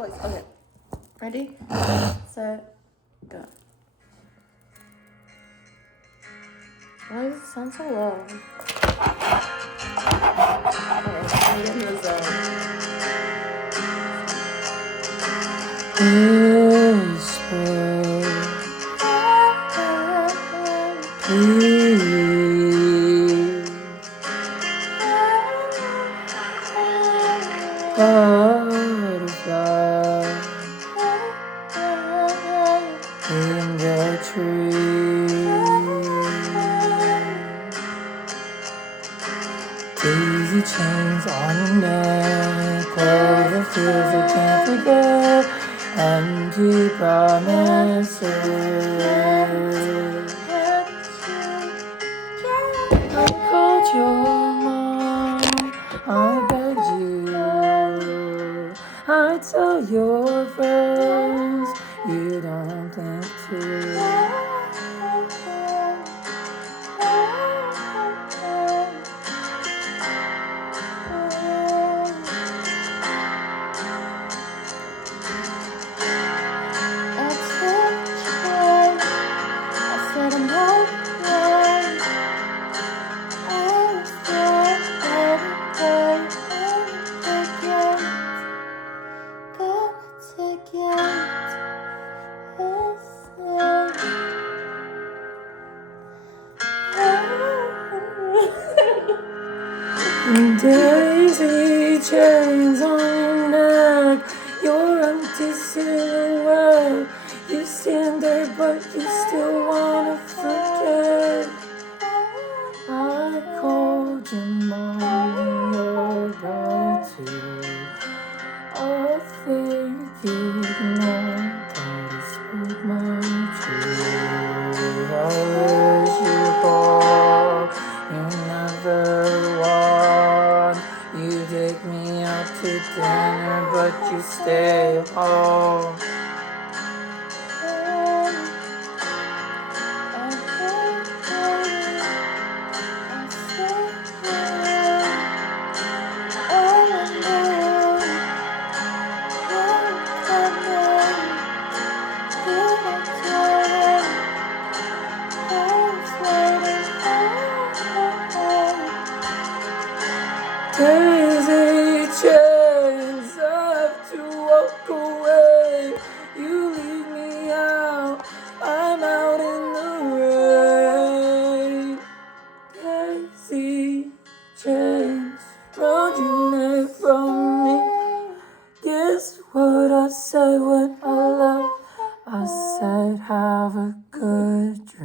voice. Okay. Ready? Set, go. Why does it sound so low? Okay, I'm getting this butterfly in the tree. Daisy chains on your neck, clover fields you can't forget, empty promises. I called your mom, I begged you, I tell your friends, you don't think to. Daisy chains on your neck, your empty silhouette. You stand there, but you still wanna forget. I called your mom and your dad too. I think you know that I spoke my truth. I wish you called, you never won. You take me out to dinner, but you stay home. Daisy chains, I have to walk away. You leave me out, I'm out in the rain. Daisy chains round your neck from me. Guess what I said when I left? I said have a good dream.